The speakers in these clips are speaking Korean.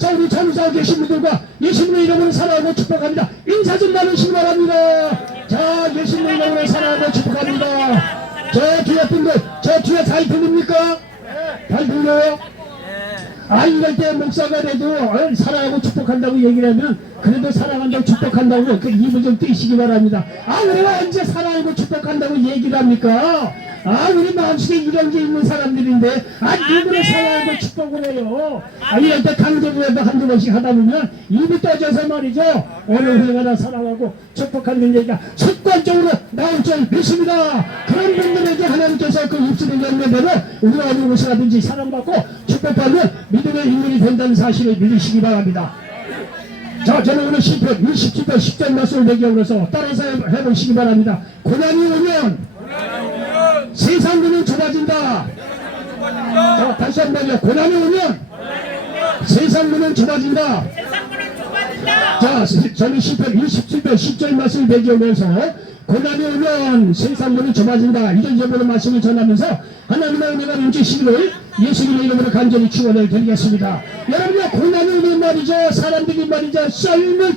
자, 우리 전우사에 계신 분들과 예수님의 이름으로 사랑하고 축복합니다. 인사 좀 나누시기 바랍니다. 자, 예수님의 이름으로 사랑하고 축복합니다. 저 뒤에 분들, 저 뒤에 잘 들립니까? 잘 들려요? 아, 이럴 때 목사가 돼도 사랑하고 축복한다고 얘기를 하면 그래도 사랑한다고 축복한다고 그 입을 좀 떼시기 바랍니다. 아, 우리가 언제 사랑하고 축복한다고 얘기를 합니까? 아, 우리 마음속에 이런 게 있는 사람들인데 누구를 사랑하고 축복을 해요? 이럴 때 강제로라도 한두 번씩 하다 보면 입이 떠져서 말이죠. 어느 회가나 사랑하고 축복하는 얘기가 습관적으로 나올 줄 믿습니다. 그런 분들에게 하나님께서 그 입술을 열는 대로 우리가 어느 곳에 가든지 사랑받고 축복받는 믿음의 인물이 된다는 사실을 믿으시기 바랍니다. 자, 저는 오늘 시편 27편 10절 말씀을 배경으로 해서 따라서 해보시기 바랍니다. 고난이 오면 세상문은 좁아진다. 자, 다시 한번요. 고난이 오면 세상문은 좁아진다. 자, 저는 시편 27편 10절 말씀을 배경으로 해서 고난이 오면 세상문은 좁아진다. 이전저번의 말씀을 전하면서 하나님의 은혜가 넘치시기를 예수님의 이름으로 간절히 축원을 드리겠습니다. 여러분들 고난이 오면 말이죠. 사람들이 말이죠. 썰물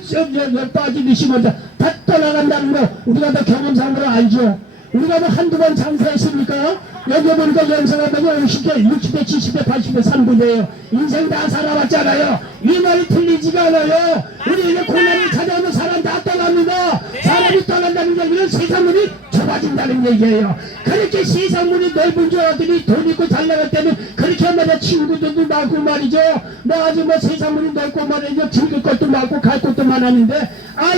빠지듯이 먼저 다 떠나간다는 거 우리가 다 경험상으로 알죠. 우리가 뭐 한두 번 장사했습니까? 여기 보니까 연세가면 50대, 60대, 70대, 80대, 3분이에요. 인생 다 살아왔잖아요. 이 말이 틀리지가 않아요. 우리에게 고난이 찾아오면 사람 다 떠납니다. 사람이 떠난다는 얘기는 세상문이 좁아진다는 얘기예요. 그렇게 세상문이 넓은 줄 알았더니 돈 있고 잘 나갈 때는 그렇게 말이야 친구들도 많고 말이죠. 뭐 아주 뭐 세상문이 넓고 말이죠. 즐길 것도 많고 갈 것도 많았는데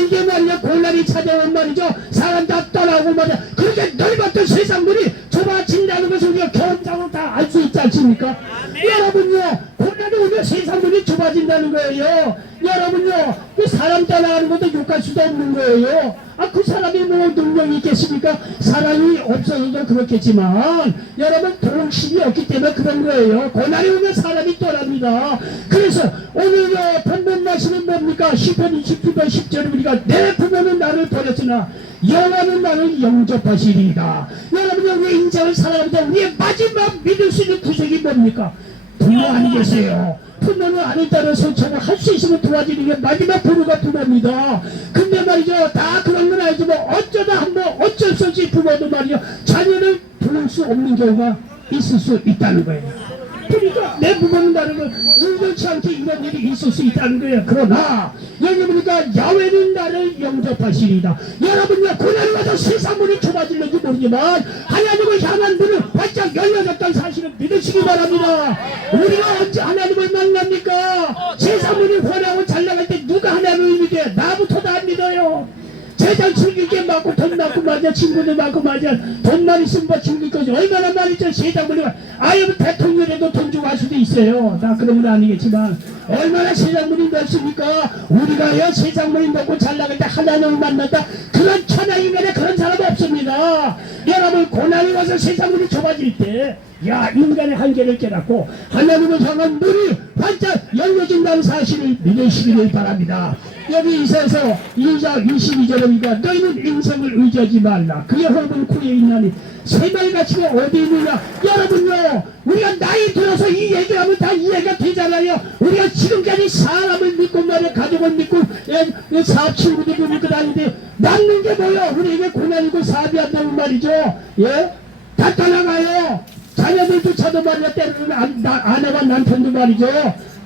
이게 말이야 고난이 찾아오면 말이죠. 사람 다 떠나고 말이야. 그렇게 넓었던 세상문이 좁아진다는 것을 우리가 경험상으로 다 알 수 있지 않습니까? 여러분요, 고난이 오면 세상문이 좁아진다는 거예요. 여러분요, 그 사람 떠나가는 것도 욕할 수도 없는 거예요. 그 사람이 뭐 능력이 있겠습니까? 사랑이 없어서도 그렇겠지만 여러분 동심이 없기 때문에 그런 거예요. 고난이 오면 사람이 떠납니다. 그래서 오늘 본문 말씀은 뭡니까? 시편 27편 10절에 우리가 내 부모는 나를 버렸으나 여호와는 나를 영접하시리이다. 여러분 우리 인생을 살아가면서 우리의 마지막 믿을 수 있는 구색이 뭡니까? 부모 아니겠어요? 부모는 아들 딸을 선처를 할 수 있으면 도와주는 게 마지막 부모가 부모입니다. 근데 말이죠, 다 그런 건 아니지만 어쩌다 한번 어쩔 수 없이 부모도 말이죠, 자녀를 부를 수 없는 경우가 있을 수 있다는 거예요. 그러니까 내 부모는 나를 의도치 않게 이런 일이 있을 수 있다는 거예요. 그러나 여기 보니까 야훼는 나를 영접하시리이다. 여러분요, 고난을 와서 세상 문이 좁아질는지 모르지만 하나님을 향한 문은 활짝 열려졌다는 사실을 믿으시기 바랍니다. 우리가 언제 하나님을 만납니까? 세상 문이 환하고 잘 나갈 때 누가 하나님을 믿어요? 나부터 다 믿어요. 세상 즐길 게 많고 돈 많고 맞아, 친구들 많고 맞아, 돈만 있으면 뭐 즐길 거지. 얼마나 많이죠. 세상 문이 대통령에도 돈 주고 할 수도 있어요. 다 그런 건 아니겠지만 얼마나 세상 문이 넓습니까? 우리가요 세상 문이 넓고 잘 나갈 때 하나님을 만났다, 그런 천하인간에 그런 사람 없습니다. 여러분 고난이 와서 세상 문이 좁아질 때 인간의 한계를 깨닫고 하나님을 향한 문이 활짝 열려진다는 사실을 믿으시기를 바랍니다. 여기 이사에서 2장 22절에 보니까 너희는 인생을 의지하지 말라. 그의 호흡은 코에 있나니 새마리 가치가 어디 있느냐. 여러분요, 우리가 나이 들어서 이 얘기하면 다 이해가 되잖아요. 우리가 지금까지 사람을 믿고 말이야, 가족을 믿고 사업 친구들을 믿고 다니는데 남는 게 뭐야? 우리에게 고난이고 사업이 안 되는 말이죠. 다 떠나가요. 자녀들조차도 말이야, 때로는 아내와 남편도 말이죠,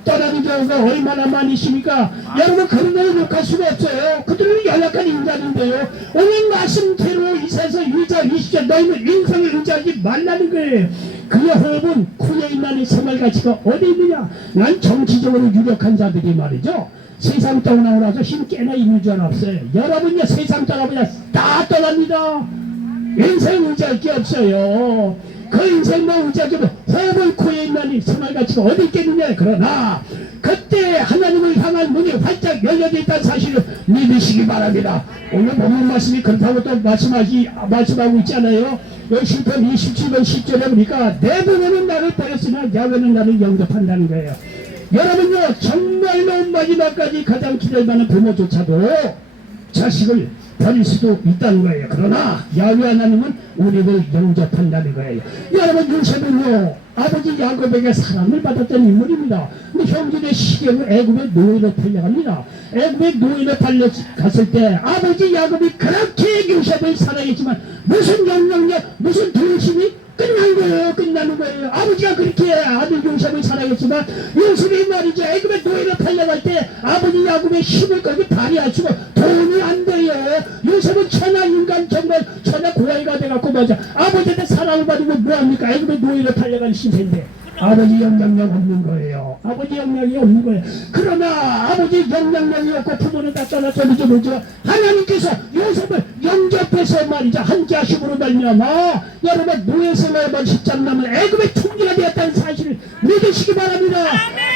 떠나는 경우가 얼마나 많이 있습니까? 여러분 그런 데는 욕할 수가 없어요. 그들은 연약한 인간인데요. 오늘 말씀대로 이사에서 2장 20절 너희는 인생을 의지하지 말라는 거예요. 그의 호흡은 코에 있나니 새말가치가 어디 있느냐. 난 정치적으로 유력한 자들이 말이죠, 세상 떠나고 나서 힘 꽤나 있는 줄 알았어요. 여러분요, 세상 떠나보자 다 떠납니다. 인생 의지할 게 없어요. 그 인생 뭐 의지하기로 호흡을 코에 있나니 새말가치가 어디 있겠느냐. 그러나 그때 하나님을 향한 문이 활짝 열려져 있다는 사실을 믿으시기 바랍니다. 오늘 본문 말씀이 그렇다고 또 말씀하고 있잖아요. 여기 시편 27편 10절에 보니까 내 부모는 나를 버렸으나 야훼는 나를 영접한다는 거예요. 여러분요, 정말로 마지막까지 가장 기대받는 부모조차도 자식을 버릴 수도 있다는 거예요. 그러나 야훼 하나님은 우리를 영접한다는 거예요. 여러분, 요셉은요 아버지 야곱에게 사랑을 받았던 인물입니다. 근데 형제의 시경을 애굽의 노예로 팔려갑니다. 애굽의 노예로 팔려갔을 때 아버지 야곱이 그렇게 요셉을 사랑했지만 무슨 영향력, 무슨 동심이 끝난 거예요. 끝나는 거예요. 아버지가 그렇게 아들 요셉을 사랑했지만 요셉이 말이죠, 애굽의 노예로 팔려갈 때 아버지 야곱의 힘을 거기 발휘할 수가 도움이 안 돼요. 요셉은 천하 인간, 정말 천하 고아이가 돼갖고 맞아 아버지한테 사랑을 받으면 뭐합니까? 애굽의 노예로 팔려간 시세인데 아버지 영향력 없는 거예요. 아버지 영향이 없는 거예요. 그러나 아버지 영향력이 없고 부모는 다 떠났었는지 모르죠. 하나님께서 요셉을 영접해서 말이죠, 한자식으로 말미암아 여러분 노예 생활만 10장 남은 애굽의 총리가 되었다는 사실을 믿으시기 바랍니다.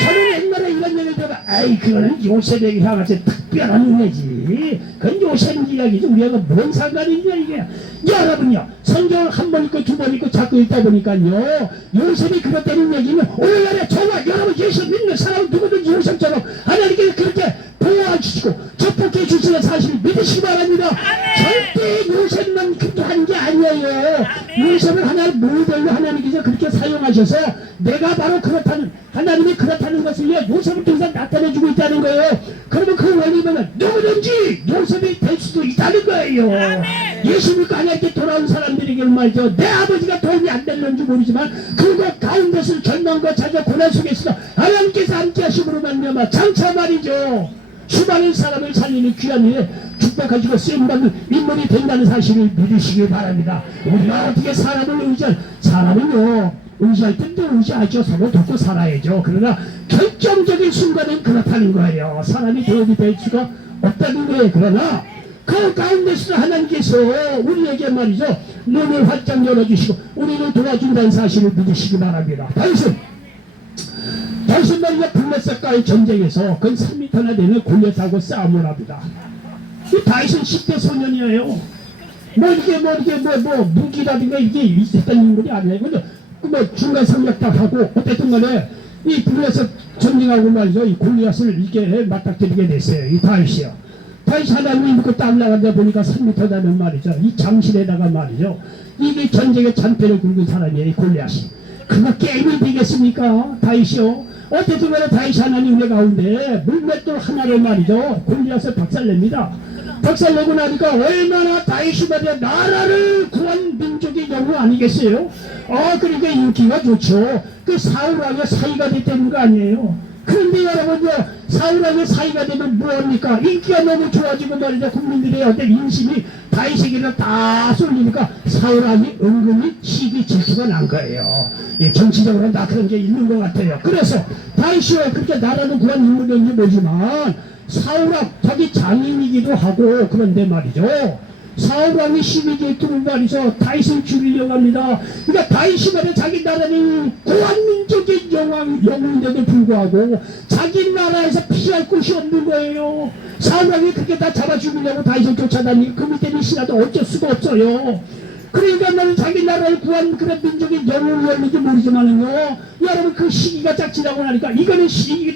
저는 옛날에 이런 얘기를 들어봐, 아이 그거는 요셉에게 향해서 특별한 은혜지, 그건 요셉 이야기지 우리가 뭔 상관이 있냐 이게. 여러분요 성경을 한 번 읽고 두 번 읽고 자꾸 읽다 보니까요 요셉이 그렇다는 얘기는 오늘날에 정말 여러분 예수 믿는 사람은 누구든지 요셉처럼 하나님께서 그렇게 도와주시고 축복해 주시는 사실을 믿으시기 바랍니다. 절대 요셉만 그렇게 한 게 아니에요. 요셉을 하나님 모델로 하나님께서 그렇게 사용하셔서 내가 바로 그렇다는, 하나님이 그렇다는 것을요 요셉을 통해서 나타내주고 있다는 거예요. 그러면 그 원리는 누구든지 요셉이 될 수도 있다는 거예요. 예수 믿고 하나님께 돌아온 사람들에게 말이죠, 내 아버지가 도움이 안 될는지 모르지만 그것 가운데서 절망과 찾아 고난 속에서 하나님께서 함께 하심으로 말미암아 장차 말이죠 수많은 사람을 살리는 귀한 일에 축복하시고 쓰임받는 인물이 된다는 사실을 믿으시기 바랍니다. 우리가 어떻게 사람을 사람은요 의지할 때도 의지하죠. 서로 돕고 살아야죠. 그러나 결정적인 순간은 그렇다는 거예요. 사람이 도움이 될 수가 없다는 거예요. 그러나 그 가운데서 하나님께서 우리에게 말이죠 눈을 활짝 열어주시고 우리를 도와준다는 사실을 믿으시기 바랍니다. 다윗은 말이죠 블레셋과의 전쟁에서 근 3m나 되는 골리앗하고 싸움을 합니다. 이 다윗은 10대 소년이에요. 무기라든가 이게 있었던 인물이 아니에요. 뭐 중간 상략 딱 하고 어쨌든 간에 이 블레셋 전쟁하고 말이죠 이 골리앗을 이렇게 맞닥뜨리게 됐어요. 이 다윗이요. 다윗 하나님이 믿고 딱 나가다 보니까 3m 되는 말이죠 이 장실에다가 말이죠 이게 전쟁의 잔패를 굵은 사람이에요. 이 골리앗이. 그거 게임이 되겠습니까? 다윗이요. 어쨌든 간에 다윗 하나님의 가운데 물맷돌 하나로 말이죠 골리앗을 박살냅니다. 박살내고 나니까 얼마나 다윗이 말이야 나라를 구한 민족의 영웅 아니겠어요? 그러니까 인기가 좋죠. 그 사울왕의 사이가 됐다는 거 아니에요. 그런데 여러분요 사울왕의 사이가 되면 뭐합니까? 인기가 너무 좋아지고 말이죠 국민들의 어떤 인심이 다윗에게는 다 쏠리니까 사울왕이 은근히 시기 질투가 난 거예요. 예, 정치적으로 나 그런 게 있는 것 같아요. 그래서 다윗이 그렇게 나라를 구한 인물인지 모르지만 사울왕 자기 장인이기도 하고 그런데 말이죠 사울왕이 시기 질투를 말이죠 다윗을 죽이려고 합니다. 그러니까 다윗이 말이야 자기 나라는 고한 민족의 영웅인데도 불구하고 자기 나라에서 피할 곳이 없는 거예요. 사울왕이 그렇게 다 잡아 죽이려고 다윗을 쫓아다니고 그 밑에는 신하도 어쩔 수가 없어요. 그러니까 나는 자기 나라를 구한 그런 민족의 영웅이었는지 모르지만은요 여러분 그 시기가 딱 지나고 나니까 이거는 시기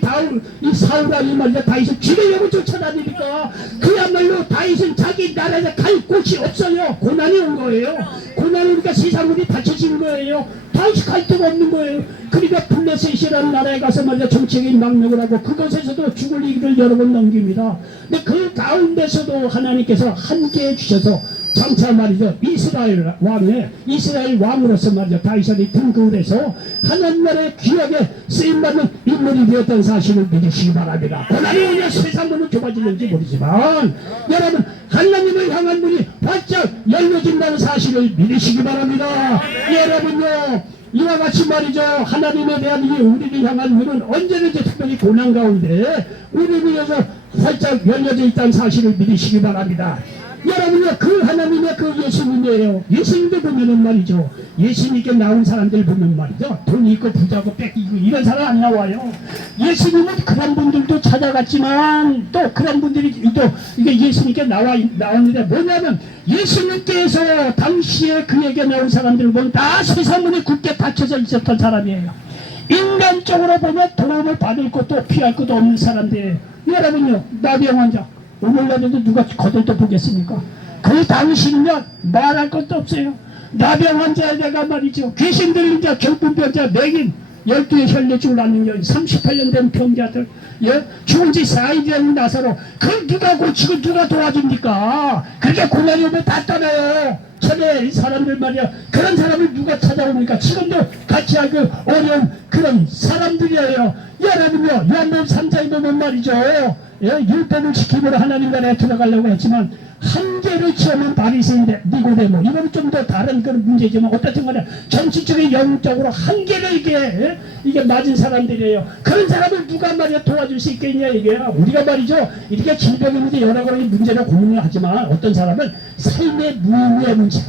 이 사울왕이 말이야 다윗을 죽이려고 쫓아다니니까 그야말로 다윗은 자기 나라에 갈 곳이 없어요. 고난이 온 거예요. 고난이 오니까 세상물이 닫혀진 거예요. 다윗이 갈 데가 없는 거예요. 그러니까 블레셋이라는 나라에 가서 말이야 정치적인 망명을 하고 그곳에서도 죽을 일을 여러 번 넘깁니다. 근데 그 가운데서도 하나님께서 함께해 주셔서 장차 말이죠 이스라엘 왕으로서 말이죠 다윗이 등극을 해서 하나님 나라의 귀하게 쓰임받는 인물이 되었던 사실을 믿으시기 바랍니다. 고난이 오냐 세상 문은 좁아지는지 모르지만 여러분 하나님을 향한 문이 활짝 열려진다는 사실을 믿으시기 바랍니다. 여러분요 이와 같이 말이죠 하나님에 대한 이 우리를 향한 문은 언제든지 특별히 고난 가운데 우리를 위해서 활짝 열려져 있다는 사실을 믿으시기 바랍니다. 여러분요 그 하나님의 그 예수님이에요. 예수님도 보면은 말이죠 예수님께 나온 사람들 보면 말이죠 돈이 있고 부자고 뺏기고 이런 사람 안 나와요. 예수님은 그런 분들도 찾아갔지만 또 그런 분들이 또 이게 예수님께 나왔는데 뭐냐면 예수님께서 당시에 그에게 나온 사람들을 보면 다 세상문이 굳게 닫혀져 있었던 사람이에요. 인간적으로 보면 도움을 받을 것도 피할 것도 없는 사람들이에요. 여러분요 나병 환자 오늘날에도 누가 거들떠 보겠습니까? 그 당시는요 말할 것도 없어요. 나병 환자에다가 말이죠. 귀신 들린 자, 경분병자, 맹인, 12의 혈류증을 앓는 여인, 38년 된 병자들, 예? 죽은 지 4일 된 나사로, 그걸 누가 고치고 누가 도와줍니까? 그렇게 고난이 오면 다 떠나요. 전에 이 사람들 말이야, 그런 사람을 누가 찾아옵니까? 지금도 같이 하고 어려운 그런 사람들이에요. 여러분요, 요한복음 3장에 보면 말이죠. 예? 율법을 지키므로 하나님 나라에 들어가려고 했지만 한계를 채우면 바리새인데 니고데모, 이건 좀 더 다른 그런 문제지만 어떻든 간에 정치적인 영적으로 한계를 이게 맞은 사람들이에요. 그런 사람을 누가 말이야 도와줄 수 있겠냐 이게. 우리가 말이죠, 이렇게 질병이 있는데 여러 가지 문제를 고민을 하지만 어떤 사람은 삶의 무의의 문제,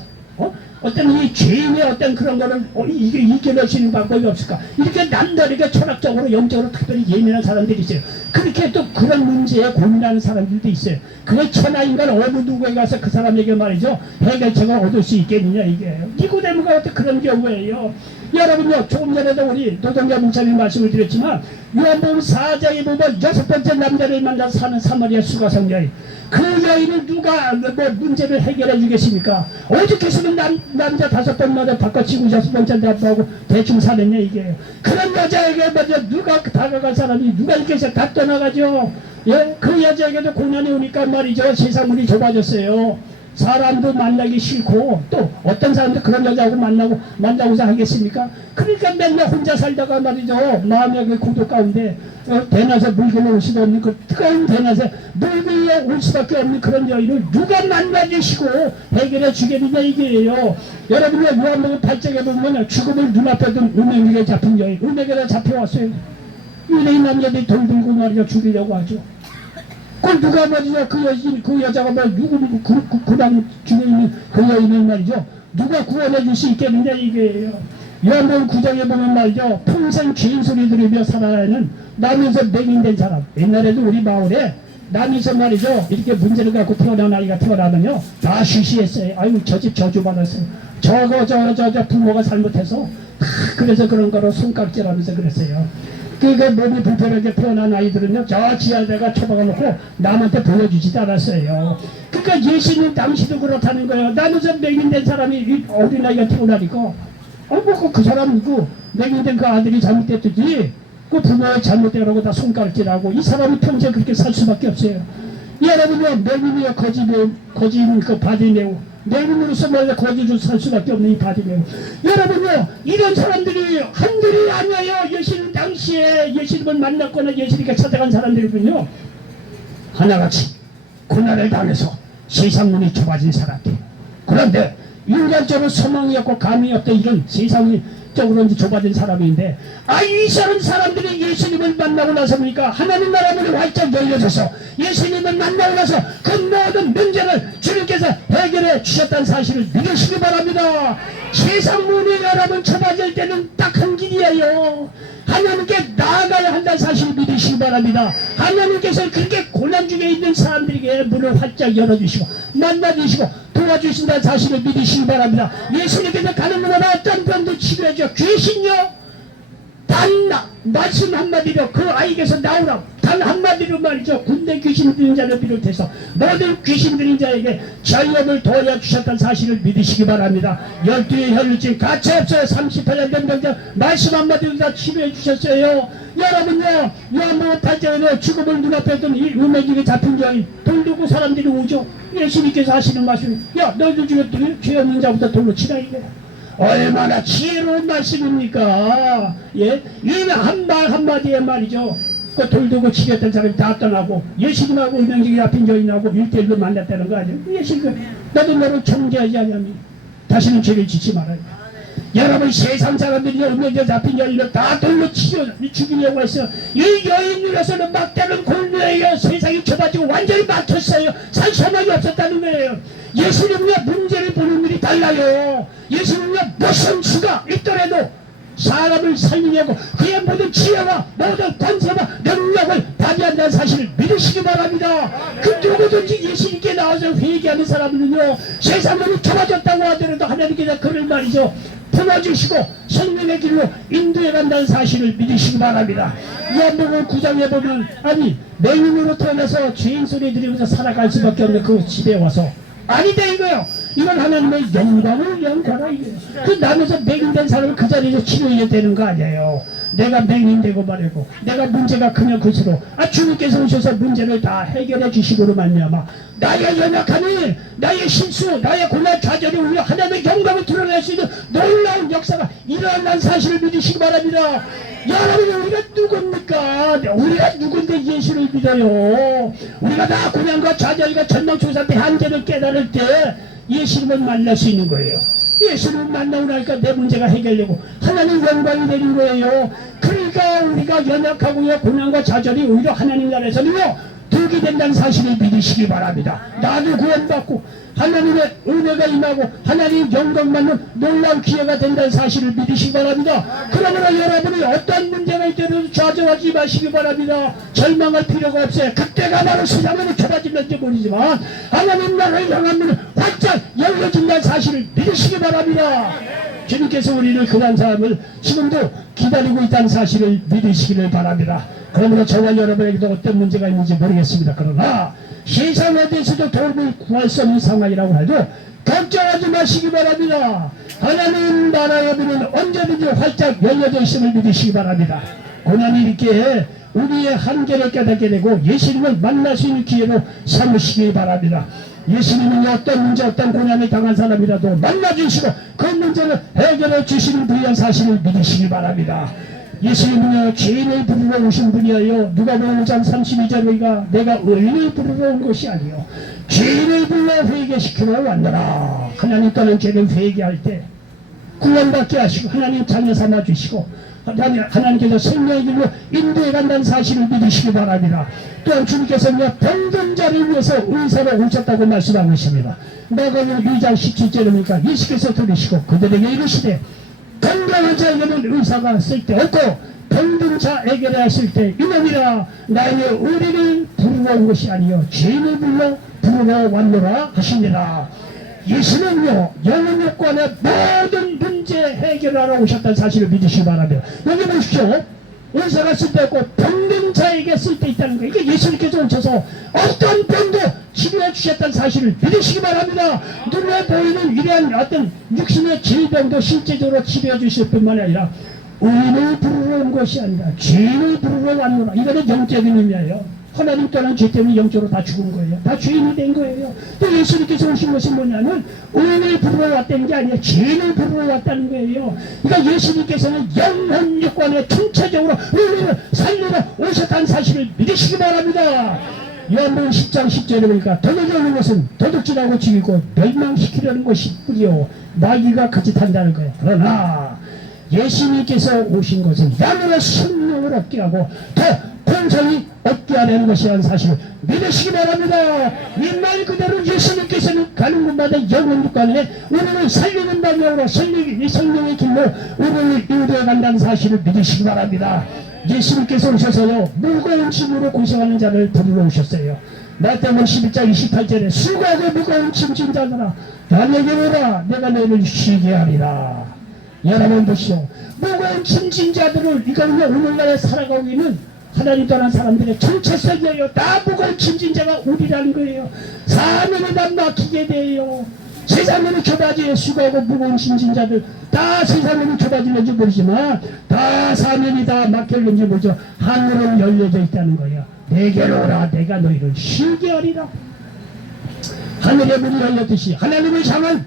어떤 이 죄인의 어떤 그런 거를 이게 이겨낼 수 있는 방법이 없을까? 이렇게 남다르게 철학적으로 영적으로 특별히 예민한 사람들이 있어요. 그렇게 또 그런 문제에 고민하는 사람들도 있어요. 그걸 천하인간 어느 누구에 가서 그 사람에게 말이죠 해결책을 얻을 수 있겠느냐 이게. 니고데모가 어떤 그런 경우예요. 여러분요, 조금 전에도 우리 노동자 목사님 말씀을 드렸지만 요한복음 4장에 보면 6번째 남자를 만나서 사는 사마리아 수가성 여인, 그 여인은 누가 문제를 해결해 주겠습니까? 오죽했으면 남자 5번마다 바꿔치고 6번째 남자하고 대충 사느냐 이게. 그런 여자에게 먼저 누가 다가갈 사람이 누가 이렇게 해서 다 떠나가죠. 예? 그 여자에게도 고난이 오니까 말이죠, 세상 문이 좁아졌어요. 사람도 만나기 싫고, 또 어떤 사람도 그런 여자하고 만나고자 하겠습니까? 그러니까 맨날 혼자 살다가 말이죠, 마음의 그 고독 가운데 대낮에 물건을 올 수도 없는 그 뜨거운 대낮에 물건에 올 수밖에 없는 그런 여인을 누가 만나주시고 해결해 주겠느냐 이게요. 여러분이 요한복음 8장에 보면 죽음을 눈앞에 둔 음행에게 잡힌 여인, 음행에다 잡혀왔어요. 유대인 남자들이 돌 들고 말이죠, 죽이려고 하죠. 그 누가 말이죠, 그 여자가 뭐 그당 중에 있는 그 여인을 말이죠, 누가 구원해 줄 수 있겠느냐 이게요. 요한복음 9장에 보면 말이죠, 평생 죄인 소리 들으며 살아가는 남에서 맹인된 사람. 옛날에도 우리 마을에 남에서 말이죠, 이렇게 문제를 갖고 태어난 아이가 태어나면요 다 쉬쉬했어요. 아유, 저 집 저주받았어요. 저 부모가 잘못해서 그래서 그런 거로 손깍질하면서 그랬어요. 그 몸이 불편하게 태어난 아이들은요, 저 지하에다가 처박아 놓고 남한테 보여주지도 않았어요. 그러니까 예수님 당시도 그렇다는 거예요. 나면서 맹인된 사람이 어린아이가 태어나니까 그 사람 맹인된 그 아들이 잘못됐듯이 그 부모의 잘못되라고 다 손가락질하고 이 사람이 평생 그렇게 살 수밖에 없어요. 여러분요, 맹인이요 거짓 그 바디메오, 맹인으로서 말이야 거짓으로 살 수밖에 없는 이 바디메오. 여러분요, 이런 사람들이 한둘이 아니에요. 예수님 당시에 예수님을 만났거나 예수님께 찾아간 사람들이군요, 하나같이 고난을 당해서 세상 문이 좁아진 사람들. 그런데 인간적으로 소망이 없고 감이 없던 이런 세상이 적으로 좁아진 사람인데, 이 사람들이 예수님을 만나고 나서 보니까 하나님 나라 문이 활짝 열려져서 예수님을 만나고 나서 그 모든 문제를 주님께서 해결해 주셨다는 사실을 믿으시기 바랍니다. 세상 문이 여러분 좁아질 때는 딱 한 길이에요. 하나님께 나아가야 한다는 사실을 믿으시기 바랍니다. 하나님께서 그렇게 고난 중에 있는 사람들에게 문을 활짝 열어주시고 만나주시고 도와주신다는 사실을 믿으시기 바랍니다. 예수님께서 가는 곳마다 어떤 병도 치료해줘. 귀신요, 말씀 한마디로 그 아이에게서 나오라고, 단 한마디로 말이죠, 군대 귀신 들린 자를 비롯해서 모든 귀신 들린 자에게 자유함을 도와주셨다는 사실을 믿으시기 바랍니다. 12의 혈류증 가차없어요. 38년 된 병자 말씀 한마디로 다 치료해 주셨어요. 여러분요, 요한복음 8장에는 죽음을 눈앞에 둔 이 음행에게 잡힌 여인, 돌 들고 사람들이 오죠. 예수님께서 하시는 말씀, 야 너희들 중에 죄 없는 자부터 돌로 치라 이게. 얼마나 지혜로운 말씀입니까? 예? 이 한 말 한마디에 말이죠, 그 돌두고 치겠던 사람이 다 떠나고 예수님하고 음행에게 잡힌 여인하고 1대1로 만났다는 거 아니에요? 예수님, 너도 너를 정죄하지 않냐면 다시는 죄를 짓지 말아요. 여러분, 세상 사람들이 음행에 잡힌 여인을 다 돌로 죽이려고 했어요. 이 여인으로서는 막다른 골로예요. 세상이 좁아지고 완전히 막혔어요. 살 소망이 없었다는 거예요. 예수님과 문제를 보는 일이 달라요. 예수님과 무슨 수가 있더라도 사람을 살리려고 그의 모든 지혜와 모든 권세와 능력을 발휘한다는 사실을 믿으시기 바랍니다. 그 누구든지 예수님께 나와서 회개하는 사람은요, 세상으로 좁아졌다고 하더라도 하나님께서 그를 말이죠 품어주시고 성령의 길로 인도해 간다는 사실을 믿으시기 바랍니다. 요한복음 9장에 보면 맹인으로 태어나서 죄인 소리 들으면서 살아갈 수밖에 없는 그 집에 와서 아니다 이거요, 이건 하나님의 영광을 위한 거라 이거예요. 그 남에서 맹인된 사람을 그 자리에서 치료해야 되는 거 아니에요. 내가 맹인되고 말이고 내가 문제가 크면 그수록 주님께서 오셔서 문제를 다 해결해 주시고로 말미암아 나의 연약함이 나의 실수 나의 고난 좌절이 오히려 하나님의 영광을 드러낼 수 있는 놀라운 역사가 일어난 사실을 믿으시기 바랍니다. 여러분 우리가 누굽니까? 우리가 누군데 예수를 믿어요. 우리가 다 고난과 좌절과 전망초사 때 한계를 깨달을 때 예수님을 만날 수 있는 거예요. 예수를 만나고 나니까 내 문제가 해결되고 하나님 영광이 되는 거예요. 그러니까 우리가 연약하고요 고난과 좌절이 오히려 하나님 나라에서는요 득이 된다는 사실을 믿으시기 바랍니다. 나도 구원받고 하나님의 은혜가 임하고 하나님 영광 받는 놀라운 기회가 된다는 사실을 믿으시기 바랍니다. 그러므로 여러분이 어떤 문제가 있더라도 좌절하지 마시기 바랍니다. 절망할 필요가 없어요. 그때가 바로 세상으로 좁아질는지 모르지만 하나님 나라를 향한 문은 활짝 열려진다는 사실을 믿으시기 바랍니다. 주님께서 우리를 그런 사람을 지금도 기다리고 있다는 사실을 믿으시기를 바랍니다. 그러므로 저와 여러분에게도 어떤 문제가 있는지 모르겠습니다. 그러나 세상에 대해서도 도움을 구할 수 없는 상황이라고 해도 걱정하지 마시기 바랍니다. 하나님 나라의 문은 언제든지 활짝 열려져 있음을 믿으시기 바랍니다. 고난이 이렇게 우리의 한계를 깨닫게 되고 예수님을 만날 수 있는 기회로 삼으시기 바랍니다. 예수님은 어떤 문제 어떤 고난을 당한 사람이라도 만나주시고 그 문제를 해결해 주시는 분이란 사실을 믿으시기 바랍니다. 예수님은요 죄인을 부르러 오신 분이에요. 누가복음 5장 32절에 보니까 내가 의인을 부르러 온 것이 아니요 죄인을 불러 회개시키러 왔노라. 하나님 떠난 죄를 회개할 때 구원받게 하시고 하나님 자녀 삼아 주시고 하나님께서 생명의 길로 인도해 간다는 사실을 믿으시기 바랍니다. 또한 주님께서는 병든 자를 위해서 의사로 오셨다고 말씀한 것입니다. 마가복음 2장 17절에 보니까 예수께서 들으시고 그들에게 이르시되 건강한 자에게는 의사가 쓸데없고 병든 자에게 하실 때 이놈이라 나의 의리를 부르러 온 것이 아니요 죄인을 부르러 왔노라 하시니라. 예수는요 영혼 욕관의 모든 문제 해결하러 오셨다는 사실을 믿으시기 바랍니다. 여기 보십시오. 의사가 쓸데없고 병든 자에게 쓸데있다는 거예요. 이게 예수님께서 오셔서 어떤 병도 치료해 주셨다는 사실을 믿으시기 바랍니다. 눈에 보이는 위대한 어떤 육신의 질병도 실제적으로 치료해 주실 뿐만 아니라 의인을 부르러 온 것이 아니라 죄인을 부르러 왔노라. 이거는 영적인 의미예요. 하나님 떠난 죄 때문에 영적으로 다 죽은 거예요. 다 죄인이 된 거예요. 또 예수님께서 오신 것은 뭐냐면 의인을 부르러 왔다는 게 아니라 죄인을 부르러 왔다는 거예요. 그러니까 예수님께서는 영혼 육관에 전체적으로 우리를 살리러 오셨다는 사실을 믿으시기 바랍니다. 요한복음 10장 10절에 보니까 도둑이라는 것은 도둑질하고 죽이고 멸망시키려는 것이 뿐이요 마귀가 거짓한다는 거예요. 그러나 예수님께서 오신 것은 양으로 생명을 얻게 하고 더 공성이 얻게 하려는 것이라는 사실을 믿으시기 바랍니다. 이 말 그대로 예수님께서는 가는 곳마다 영혼 육관에 우리를 살리는 방향으로 성령의 길로 우리를 인도해 간다는 사실을 믿으시기 바랍니다. 예수님께서 오셔서요 무거운 짐으로 고생하는 자를 부르러 오셨어요. 마태복음 11장 28절에 수고하고 무거운 짐진 자들아 나에게 오라 내가 너희를 쉬게 하리라. 여러분 보시오. 무거운 짐진 자들을 이거는요 오늘날에 살아가고 있는 하나님 떠난 사람들의 정체성이에요. 다 무거운 짐진 자가 우리라는 거예요. 사면에 다 막히게 돼요. 세상에는 좁아져요. 수고하고 무거운 짐진 자들 다 세상에는 좁아지는지 모르지만 다 사면이 다 막혔는지 모르죠. 하늘은 열려져 있다는 거예요. 내게로 오라 내가 너희를 쉬게 하리라. 하늘의 문이 열렸듯이 하나님을 향한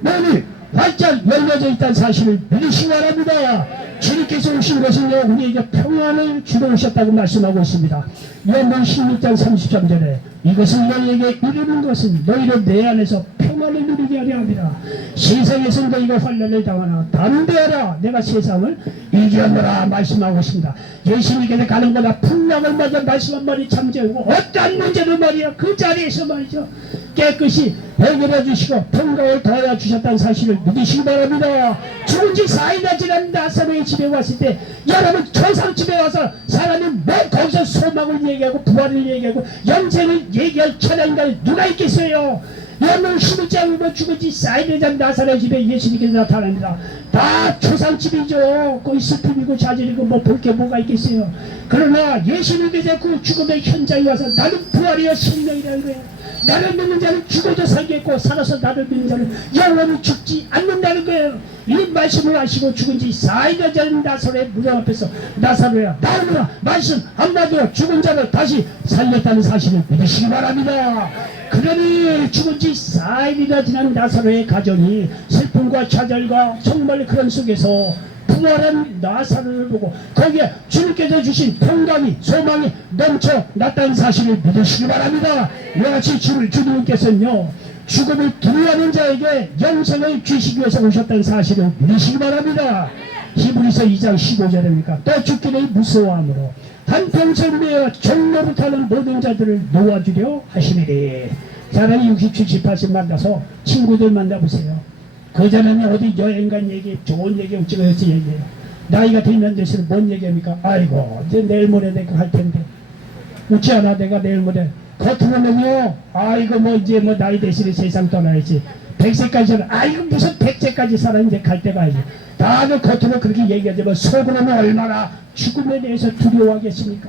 문이 활짝 열려져 있다는 사실을 믿으시기 바랍니다. 주님께서 오신 것은요 우리에게 평안을 주러 오셨다고 말씀하고 있습니다. 요한복음 16장 33절에 이것은 너희에게 이르는 것은 너희를 내 안에서 평안을 누리게 하려 합니다. 세상에서 너희가 환난을 당하나 담대하라 내가 세상을 이겼노라 말씀하고 있습니다. 예수님께서 가는 거나 풍랑을 맞아 말씀한 말이 참되고 어떠한 문제를 말이야 그 자리에서 말이죠 깨끗이 해결해 주시고 평강을 더하여 주셨다는 사실을 믿으시기 바랍니다. 죽은 지 4일이나 지난 나사로의 집에 왔을 때 여러분 조상 집에 와서 사람이 뭐 거기서 소망을 얘기하고 부활을 얘기하고 영생을 얘기할 천하인간이 누가 있겠어요. 여러분 11장이면 죽은지 사이드장 나사렛 집에 예수님께서 나타납니다. 다 초상집이죠. 거기 슬픔이고 좌절이고 뭐 볼 게 뭐가 있겠어요. 그러나 예수님께서 그 죽음의 현장에 와서 나는 부활이여 생명이라는 거예요. 나를 믿는 자는 죽어도 살겠고 살아서 나를 믿는 자는 영원히 죽지 않는다는 거예요. 이 말씀을 하시고 죽은지 4일 전 나사렛 무덤 앞에서 나사로야 나오너라 말씀 한마디로 죽은 자를 다시 살렸다는 사실을 믿으시기 바랍니다. 그러니 죽은지 4일이나 지난 나사로의 가정이 슬픔과 좌절과 정말 그런 속에서 부활한 나사로를 보고 거기에 주님께서 주신 평강이 소망이 넘쳐났다는 사실을 믿으시기 바랍니다. 이와 같이 주님께서는요 죽음을 두려워하는 자에게 영생을 주시기 위해서 오셨다는 사실을 믿으시기 바랍니다. 히브리서 2장 15절입니까? 또 죽기를 무서워함으로 한평생 내어 종노릇하는 모든 자들을 놓아주려 하시니리. 사람이 60, 70, 80 만나서 친구들 만나보세요. 그 전에는 어디 여행 간 얘기, 좋은 얘기 어찌고저찌 얘기해요. 나이가 들면 될수록 뭔 얘기합니까? 아이고 이제 내일 모레 내가 할 텐데 웃지 않아 내가 내일 모레. 겉으로는요 아이고 뭐 이제 뭐 나이 대신에 세상 떠나야지 100세까지 살아. 아이고 무슨 100세까지 살아 이제 갈 때가 아니지. 다들 겉으로 그렇게 얘기하지만 속으로는 얼마나 죽음에 대해서 두려워하겠습니까?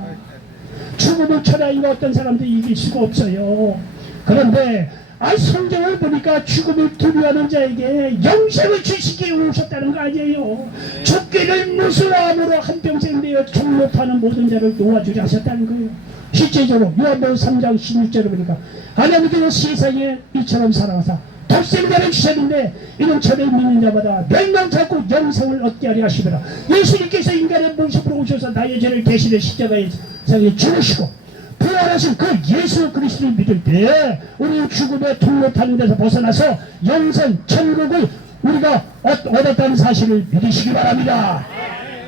죽음을 천하인과 어떤 사람도 이길 수가 없어요. 그런데 성경을 보니까 죽음을 두려워하는 자에게 영생을 주시기 위해 오셨다는 거 아니에요. 죽기를 무서워함으로 한평생 내어 종노파는 모든 자를 놓아주려 하셨다는 거예요. 실제적으로 요한복음 3장 16절을 보니까 하나님께서 세상에 이처럼 사랑하사 독생자를 주셨는데 이는 저를 믿는 자마다 멸망치 않고 영생을 얻게 하려 하시더라. 예수님께서 인간의 모습으로 오셔서 나의 죄를 대신해 십자가에 죽으시고 부활하신 그 예수 그리스도를 믿을 때 우리 죽음의 통로타는 데서 벗어나서 영생 천국을 우리가 얻었다는 사실을 믿으시기 바랍니다.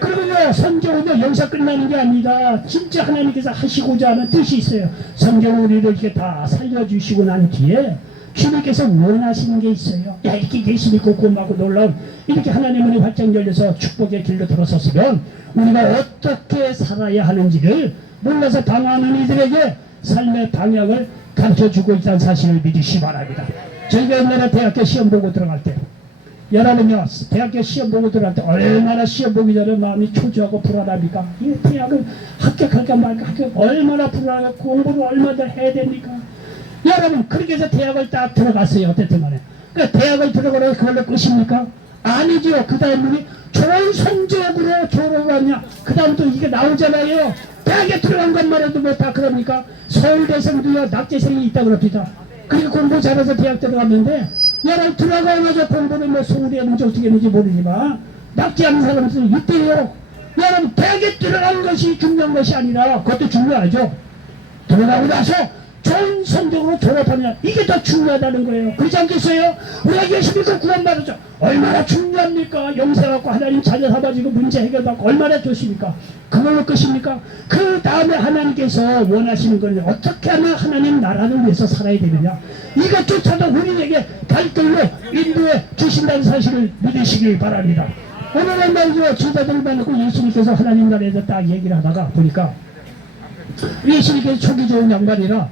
그리고요 성경은요 여기서 끝나는 게 아니다. 진짜 하나님께서 하시고자 하는 뜻이 있어요. 성경은 우리를 이렇게 다 살려주시고 난 뒤에 주님께서 원하시는 게 있어요. 야 이렇게 예수 믿고 구원받고 놀라운 이렇게 하나님의 활짝 열려서 축복의 길로 들어섰으면 우리가 어떻게 살아야 하는지를 몰라서 방황하는 이들에게 삶의 방향을 가르쳐주고 있다는 사실을 믿으시기 바랍니다. 저희가 옛날에 대학교 시험 보고 들어갈 때 여러분요 대학교 시험 보고 들어갈 때 얼마나 시험 보기 전에 마음이 초조하고 불안합니까? 이 대학을 합격할까 말까 얼마나 불안하고 공부를 얼마나 해야 됩니까? 여러분 그렇게 해서 대학을 딱 들어갔어요. 어쨌든 간에 그러니까 대학을 들어가서 그걸로 끝입니까? 아니죠. 그 다음에 좋은 성적으로 졸업하냐 그 다음 또 이게 나오잖아요. 대학에 들어간 것만 해도 뭐 다 그럽니까? 서울대생도요 낙제생이 있다 그럽니다. 그리고 공부 잘해서 대학 들어갔는데 여러분 들어가면서 공부는 뭐 서울에 했는지 어떻게 했는지 모르지만 낙제하는 사람들은 있대요. 여러분 대학에 들어가는 것이 중요한 것이 아니라 그것도 중요하죠. 들어가고 나서 좋은 성적으로 졸업하느냐 이게 더 중요하다는 거예요. 그렇지 않겠어요? 우리가 예수 믿고 구원받았죠. 얼마나 중요합니까? 영생하고 하나님 자녀 삼아지고 문제 해결받고 얼마나 좋습니까? 그걸로 끝입니까? 그 다음에 하나님께서 원하시는 건 어떻게 하면 하나님 나라를 위해서 살아야 되느냐 이것조차도 우리에게 발걸로 인도해 주신다는 사실을 믿으시기 바랍니다. 오늘은 말이죠. 제자들을 만나고 예수님께서 하나님 나라에 대해서 딱 얘기를 하다가 보니까 예수님께서 초기 좋은 양반이라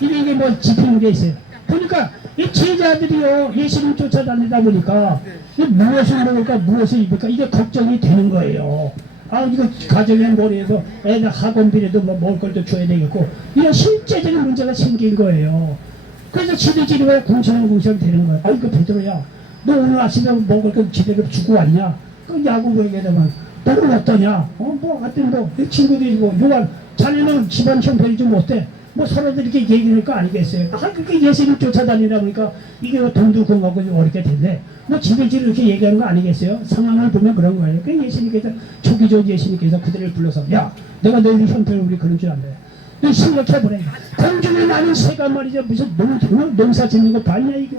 이게 뭐 짚히는 게 있어요. 보니까 이 제자들이요 예수님 쫓아다니다 보니까 무엇을 먹을까 무엇을 입을까 이게 걱정이 되는 거예요. 아 이거 가정의 머리에서 애들 학원비라도 뭐 먹을 걸도 줘야 되겠고 이런 실제적인 문제가 생긴 거예요. 그래서 지들지리가 궁시렁궁시렁 되는 거예요. 아이고 베드로야 너 오늘 아침에 먹을 거 지대로 주고 왔냐? 그 야구 얘기하다가 너는 어떠냐? 뭐 하여튼 뭐 친구들이 뭐 요한 자네는 집안 형편이 좀 어때? 뭐 서로들 이렇게 얘기할 거 아니겠어요? 그렇게 예수님 쫓아다니다 보니까 이게 돈도 공하고 좀 어렵게 됐네. 뭐 지들지들 이렇게 얘기하는 거 아니겠어요? 상황을 보면 그런 거예요. 그 예수님께서 초기적 예수님께서 그들을 불러서 야 내가 너희 형편을 우리 그런 줄 안돼. 너 생각해보래. 공중에 나는 새가 말이죠 무슨 농사 짓는 거 봤냐 이게.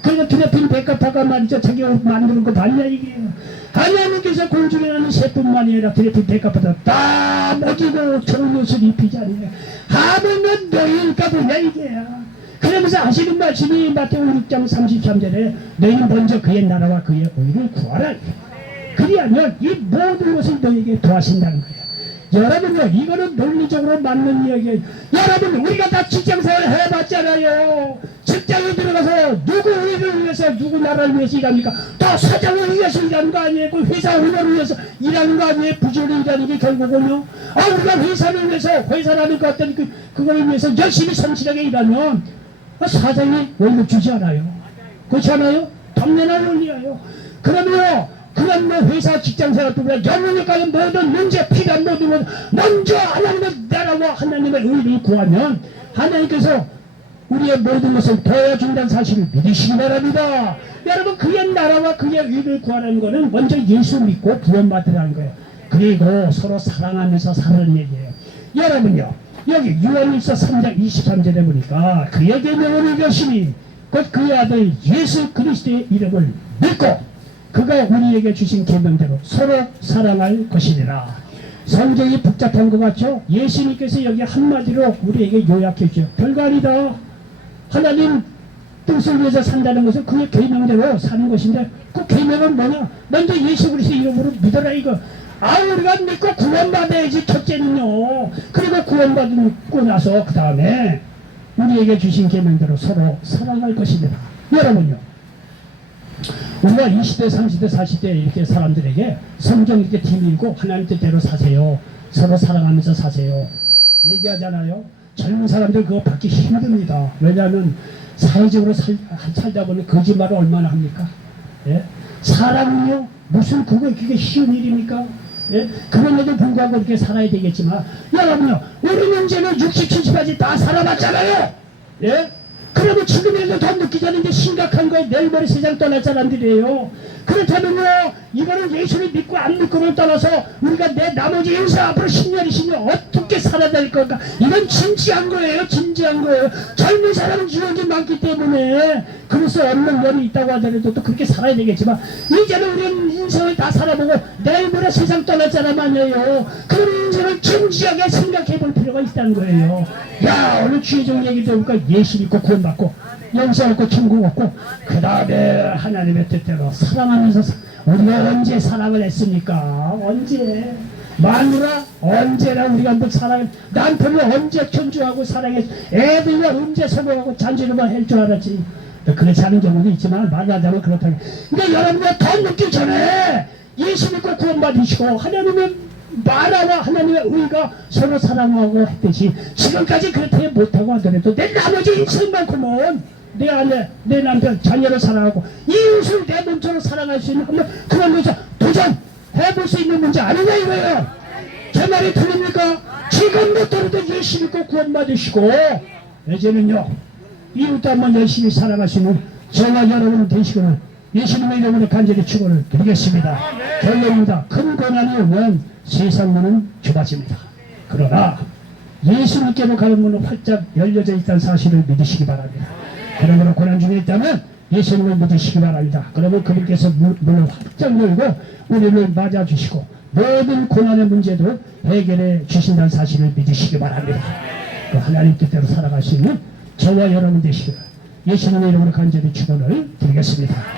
그러니까 드레핀 백합화가 말이죠 자기 옷 만드는 거 봤냐 이게. 하나님께서 공중에 나는 새뿐만 아니라 드레핀 백합화도 다 먹이고 좋은 옷을 입히지 않느냐. 하물며 너희일까 보냐 이게야. 그러면서 하시는 말씀이 마태복음 6장 33절에 너희는 먼저 그의 나라와 그의 의를 구하라. 그리하면 이 모든 것을 너희에게 더하신다는 거예요. 여러분요 이거는 논리적으로 맞는 이야기예요. 여러분 우리가 다 직장생활 해봤잖아요. 직장에 들어가서 누구 일을 위해서 누구 나라를 위해서 일합니까? 또 사장을 위해서 일하는 거 아니에요? 그 회사 운영을 위해서 일하는 거 아니에요? 부지런히 일하는 게 결국은요. 우리가 회사를 위해서 회사라는 것 어떤 그걸 위해서 열심히 성실하게 일하면 사장이 월급 주지 않아요. 그렇지 않아요? 덤내나 논리예요. 그러면 그런 뭐 회사 직장생활뿐만 영혼에까지 모든 문제 필요한 모든 것 먼저 하나님의 나라와 하나님의 의를 구하면 하나님께서 우리의 모든 것을 도와준다는 사실을 믿으시기 바랍니다. 여러분 그의 나라와 그의 의를 구하라는 것은 먼저 예수 믿고 구원받으라는 거예요. 그리고 서로 사랑하면서 살아는 얘기예요. 여러분요 여기 요한일서 3장 23절에 보니까 그의 계명을 이루시니 곧 그의 아들 예수 그리스도의 이름을 믿고 그가 우리에게 주신 계명대로 서로 사랑할 것이니라. 성경이 복잡한 것 같죠? 예수님께서 여기 한마디로 우리에게 요약해 주죠. 별거 아니다. 하나님 뜻을 위해서 산다는 것은 그의 계명대로 사는 것인데 그 계명은 뭐냐? 먼저 예수 그리스도 이름으로 믿어라 이거. 우리가 믿고 구원받아야지 첫째는요. 그리고 구원받고 나서 그 다음에 우리에게 주신 계명대로 서로 사랑할 것이니라. 여러분요 우리가 20대 30대 40대 이렇게 사람들에게 성경 이렇게 뒤밀고 하나님 뜻대로 사세요, 서로 사랑하면서 사세요 얘기하잖아요. 젊은 사람들 그거 받기 힘듭니다. 왜냐하면 사회적으로 살다 보면 거짓말을 얼마나 합니까? 예? 사람은요 무슨 그게 쉬운 일입니까? 예? 그럼에도 불구하고 이렇게 살아야 되겠지만 여러분요 우리 문제는 60, 70까지 다 살아봤잖아요. 예? 그러면 지금이라도 더 늦기 전인데 심각한 거예요. 내일 모레 세상 떠날 사람들이에요. 그렇다면요 이거는 예수를 믿고 안 믿고를 떠나서 우리가 내 나머지 인생 앞으로 10년 20년 어떻게 살아야 될 건가. 이건 진지한 거예요. 진지한 거예요. 젊은 사람은 유혹이 많기 때문에 그래서 없는 면이 있다고 하더라도 또 그렇게 살아야 되겠지만 이제는 우리는 인생을 다 살아보고 내일 모레 세상 떠날 사람 아니에요. 그런 인생을 진지하게 생각해 볼 필요가 있다는 거예요. 야 오늘 주의적 얘기 들으니까 예수 믿고 구원받고 영생 얻고 천국 얻고 그 다음에 하나님의 뜻대로 사랑하면서 우리가 언제 사랑을 했습니까? 언제? 마누라 언제나 우리가 뭐 사랑 남편을 언제 견주하고 사랑해 애들과 언제 소모하고 잔소리만 할 줄 알았지. 그렇지 않은 경우도 있지만 말하자면 그렇다면 근데 여러분들 더 늦기 전에 예수 믿고 구원받으시고 하나님의 나라와 하나님의 의가 서로 사랑하고 했듯이 지금까지 그렇게 못하고 하더라도 내 나머지 인생만큼은 내 아내, 내 남편, 자녀를 사랑하고 이웃을 내 몸처럼 사랑할 수 있는 한번 그런 것을 도전해볼 수 있는 문제 아니냐 이거예요. 제 말이 틀립니까? 지금부터라도 예수 믿고 구원받으시고 이제는요 이웃도 한번 열심히 사랑할 수 있는 저와 여러분 되시기를 예수님의 이름으로 간절히 축원을 드리겠습니다. 결론입니다. 큰 고난이 오면 세상 문은 좁아집니다. 그러나 예수님께로 가는 문은 활짝 열려져 있다는 사실을 믿으시기 바랍니다. 그러므로 고난 중에 있다면 예수님을 믿으시기 바랍니다. 그러면 그분께서 문을 활짝 열고 우리를 맞아주시고 모든 고난의 문제도 해결해 주신다는 사실을 믿으시기 바랍니다. 그 하나님 뜻대로 살아갈 수 있는 저와 여러분 되시기를 예수님의 이름으로 간절히 축원을 드리겠습니다.